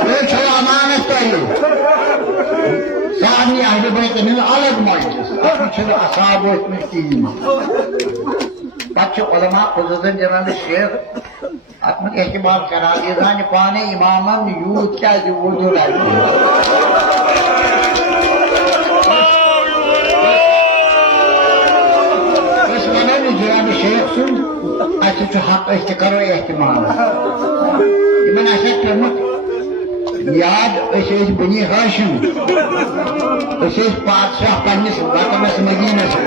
Ben sana emanet veriyorum. Sani Ahl-i Beyt'in alınmayacağız. Çünkü ashab-ı etmiş değilim. Bak ulema Kudüs'ün Cenab-ı Şeyh atmak ihtimal karar edildi. Pane imamın yuh kâzi vurdular. Cenab-ı Şeyh'sin açıkçası hak istikrar ihtimali. İman aşağı kırmak yad eşeğiz Beni Haşim eşeğiz padişah pannesi vatanesi Medine'si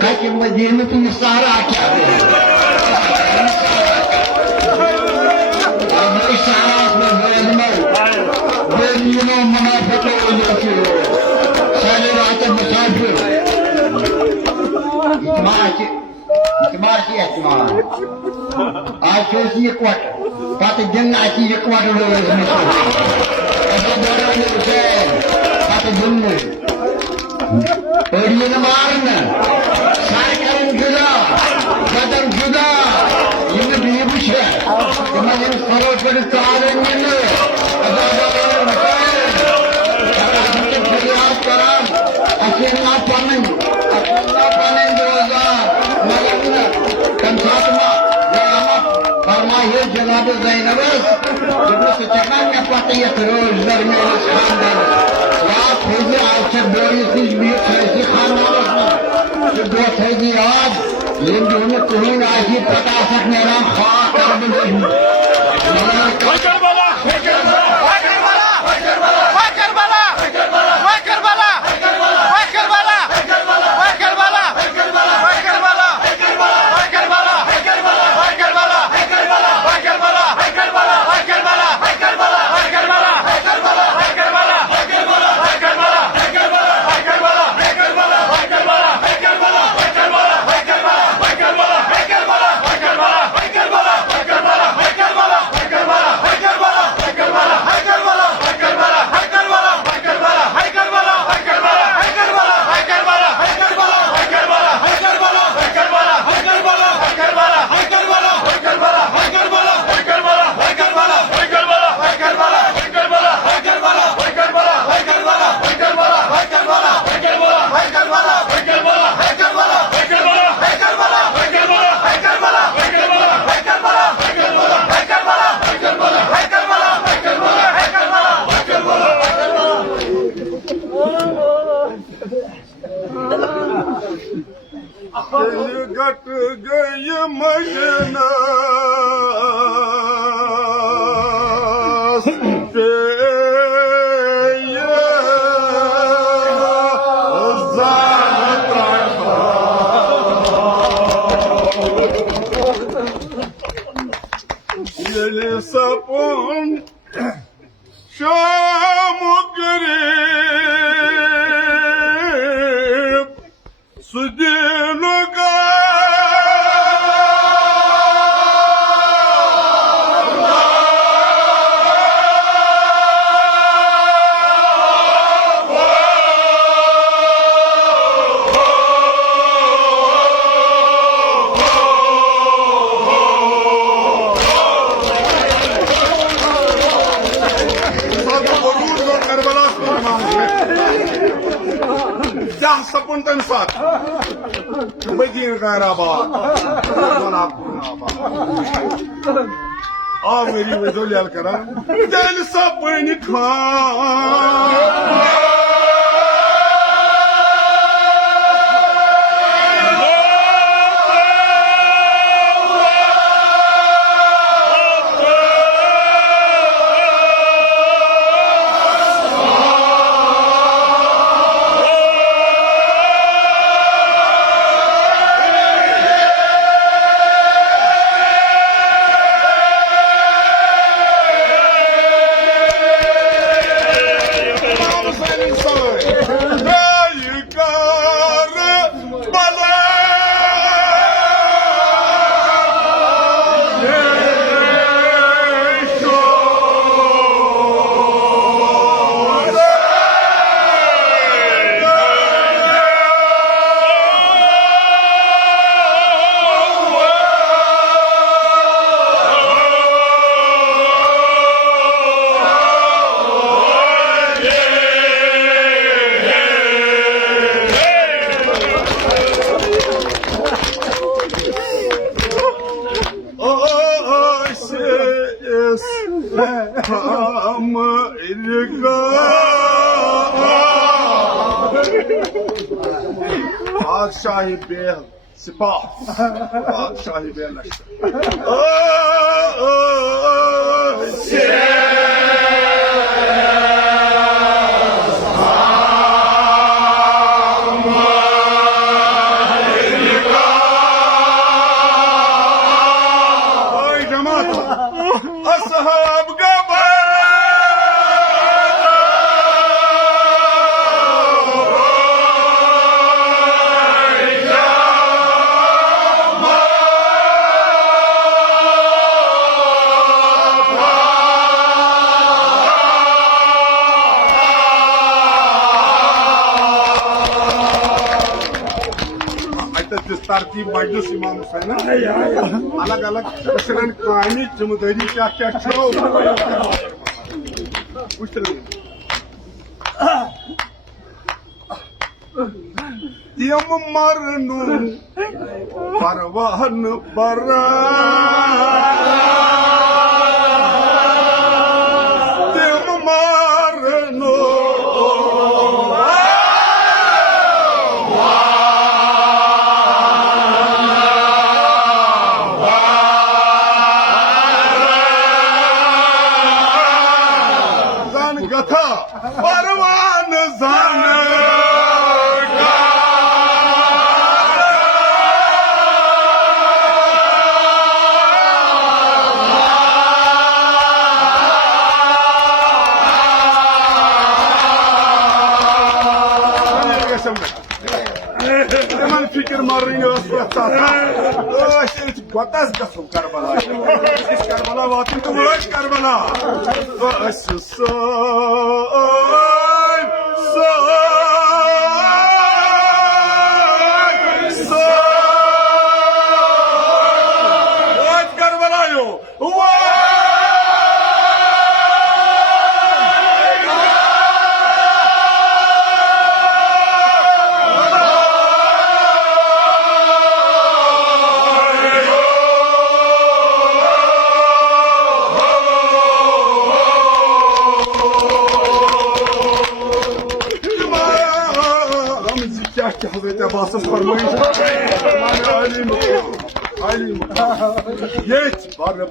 kaçın Medine'tin istihara akâbi bu istihara aslı verilmez benimle münafıkla oluyor salirata misafir İtimarsi ihtimal. Aşırısı yıkmak. Patı cenneti yıkmak oluyoruz mesela. Asa doğru güzel. Patı cennet. Örüyeni bağırını. Sarkarın güda. Kadın güda. Yine büyü bir şey. Demenin sarhoşları tağırın yine. Asa doğru güzel. Kadın fıriyat karam. Aşırına panın. Aşırına panın doğuza. Kamsatma Rahmat Farmahir Cenab-ı Zeynep'es Cümle seçekenle patiye teröristler meylis khandan Ya teyze alçak böylesiz büyük sayısı khandan Şu dua teyze yad Limdihini kuhin aşi patasak neram khâh karbın sapun Şam-ı garip Sudin-u sapun temsat Begin garaba Wala kunaba Meri wedol yal kara Del sapun khan Padişahı beyler sipah Padişahı beyler Ay cemaat ashab तरतीब मजलिस इमाम हुसैन अलग अलग मसलन कहानी जमदरी क्या क्या छो कुछ यम मरनु परवाहन बरा यम मरनु परवान जान Hemen fikir marıyor asfaltta. Şimdi gotas gasım Karbala. Siz Karbala vatin tu ulaş Karbala. Asıl Hazreti Abbas'ın parmağıyla alim geç barba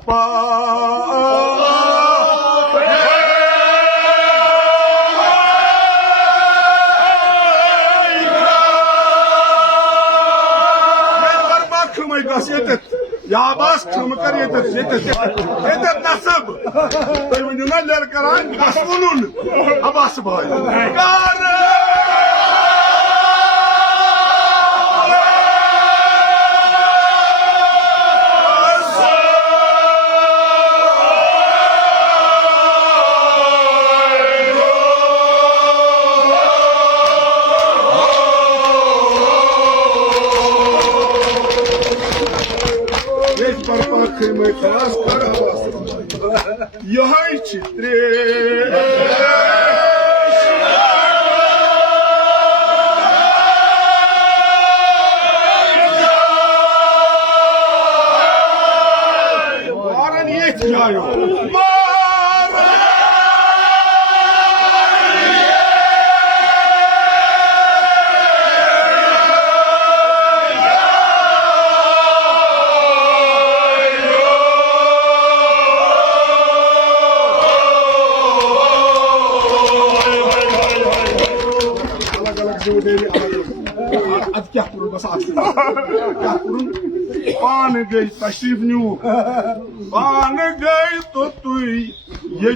kılmayı gasiyet et Ya bas kımıkar yeter nasip. Duymununa lerkaran kasmunun. Abası boy. Karı! Kıymayı kalas karabas. Yahay çitre. Bağıra niye ihtiyacı yok? Ad क्या करूँ बस आज क्या करूँ पान गई तशरीफ new पान गई तो तु ये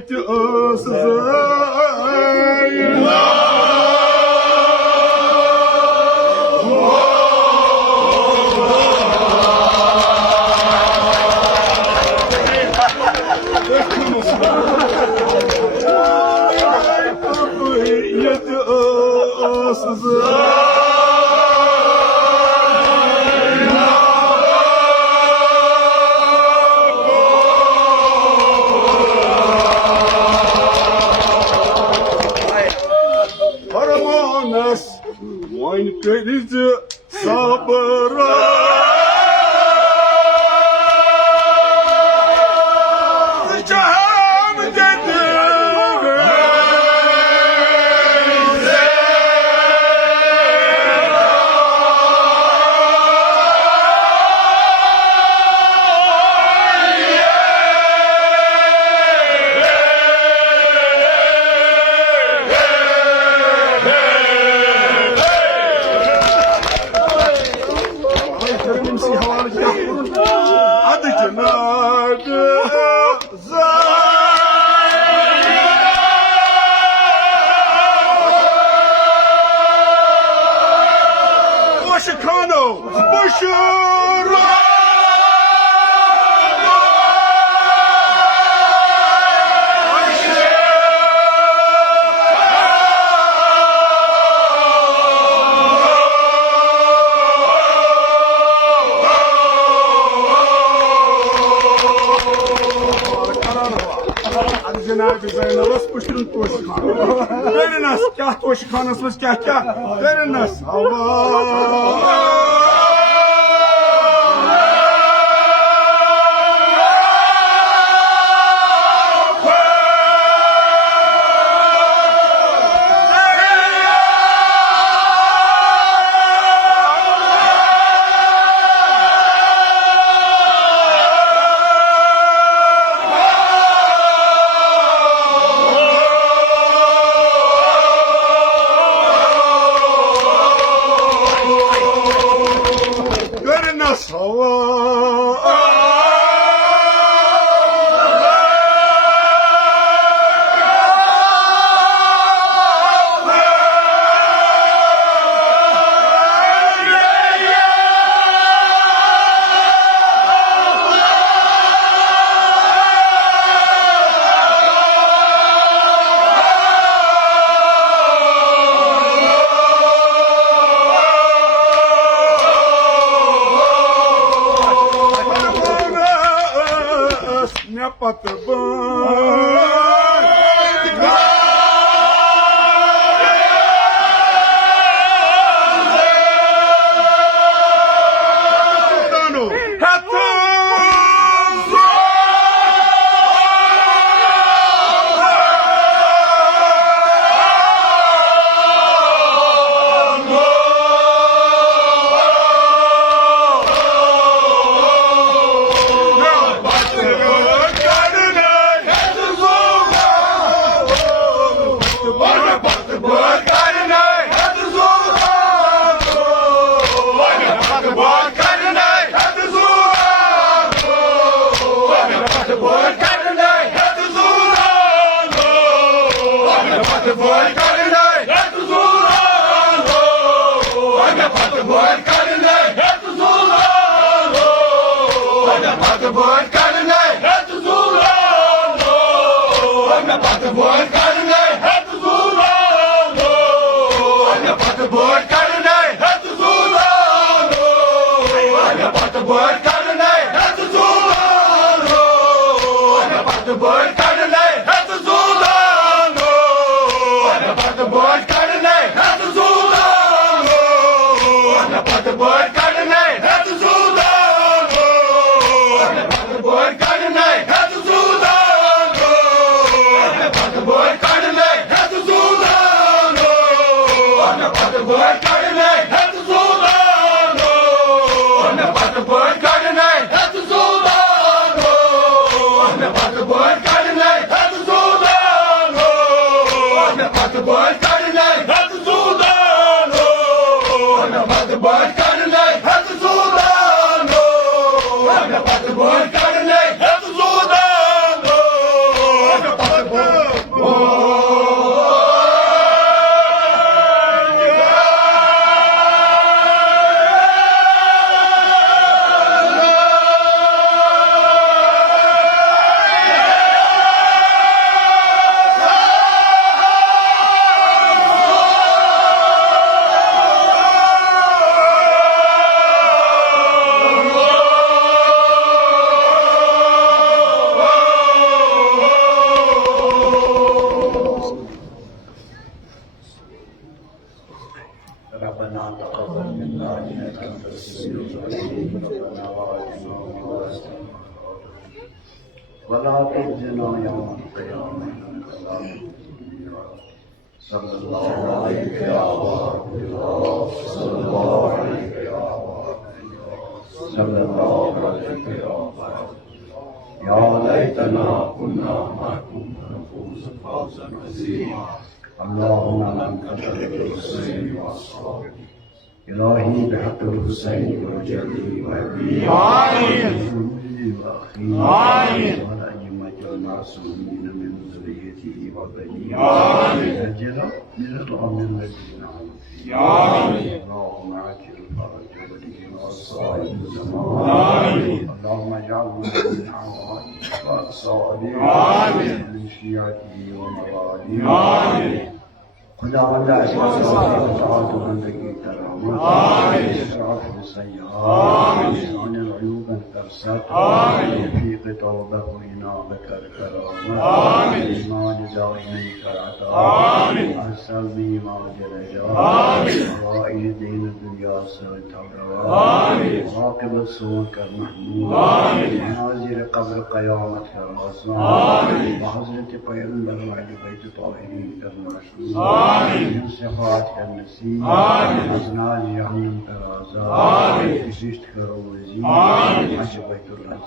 Harmonas, mein König sabra. Caham dedi. Adı Cenab-ı Başıkano, Başıra. Cenab-ı Zeynep'e pışırın toşkan. Verin az, kah toşkanısınız, kah. Verin az. Allah! boy karne et zulalo ana pat boy karne et zulalo ana pat boy karne et zulalo ana pat boy karne et zulalo ana pat boy karne et zulalo ana pat boy karne et zulalo ana pat boy karne et zulalo ana pat boy karne et zulalo ana pat boy karne et zulalo ana pat boy karne et zulalo ana pat boy karne et zulalo ana pat boy karne et zulalo ana pat boy karne et zulalo ana pat boy karne et zulalo ana pat boy karne et zulalo ana pat boy karne et zulalo ana pat boy karne et zulalo ana pat ربنا تقبل منا انك انت السميع العليم ربنا وآتنا ولا تخزنا يوم القيامة صلى الله عليك يا الله صلى الله عليك يا الله صلى الله عليك يا الله يا ليتنا كنا معكم فنفوز فوزا عظيما اللهم من قتل الحسين واصحابه إلهي بحق الحسين وجده وأبيه وأمه وأخيه والأئمة المعصومين من ذريته وبنيه أجل من الأمر الذين عملوا اللهم عجل فرج وليهم والصائم الزمان اللهم اجعلنا من عوائد وأصابعه من شيعته ومواليه خداوند اسماء وصفات من بقيت الرحمن اشرف السيئات عن العيوب الكرسات رفيق توبه وإنابك الكرامات إيمان دائما كالعطاء السلمي مع الدرجات رائي دين الدنيا سرت الروات راقب السوء كالمحمود منازل قبر قيامة كالغصان وحضرة پیغمبر وعد بيت طاهرين كالمرشود من صفات كالنسيم أزنال جهنم كالآزاد بششت كالروزي حج بيت الله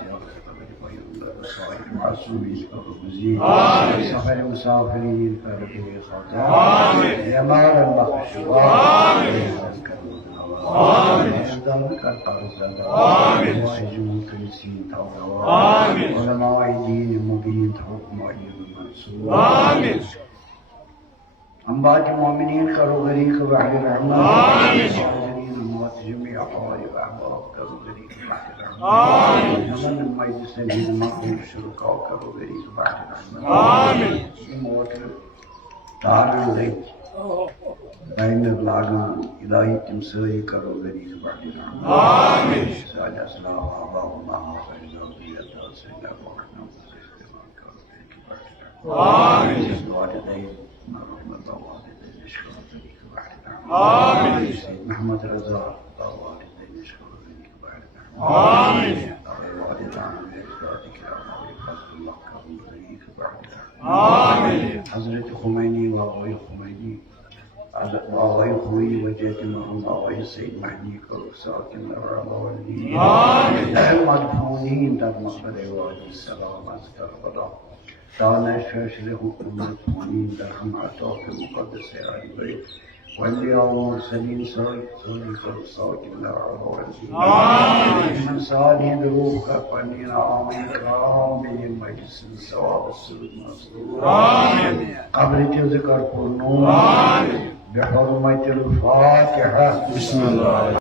قبر پیغمبر صاحب معصومين كالروزي سفر مسافرين كالربي خطا يمار المخشوات أفضل كالأرزل وأجمل كنسين توضوا علماء دين مبين حكم أيضا منصور أنبات المؤمنين كروا غريق بحر الرحمن وحزنين الموت جميع حوالي أحباب كروا غريق بحر الرحمن ومن الميت سنين مقبول الشركاء كروا غريق بحر الرحمن الموت تار الليل بين اللاغان إلهي تمسوي كرو غريق بعد الرحمن سعد أسلام أباه الله وخير ذرية سيدنا وحنا واستغفر كرو غريق بعد الرحمن والدين رحمة والدين اشكر غريق بعد الرحمن سيد محمد رضا والدين اشكر غريق بعد الرحمن والدين بإحسانك يا الله فضل الله كرو غريق بعد الرحمن حضرة خميني وأبوي خميني وأبوي خوي وجدت معهم وأبوي السيد مهدي كرساك الأرام والدين المدفونين در مقبرة وادي السلام أذكر غدا دانا شاشره المدفونين در هم عطاك المقدس علي بيت والأنبياء والمرسلين سوري كرساك الأرام والدين من صالح دروبك فنينا آمين كرام بهم مجلس الثواب السرد مسرور قبرتي ذكر نور بحرمة الفاتحة. بسم الله.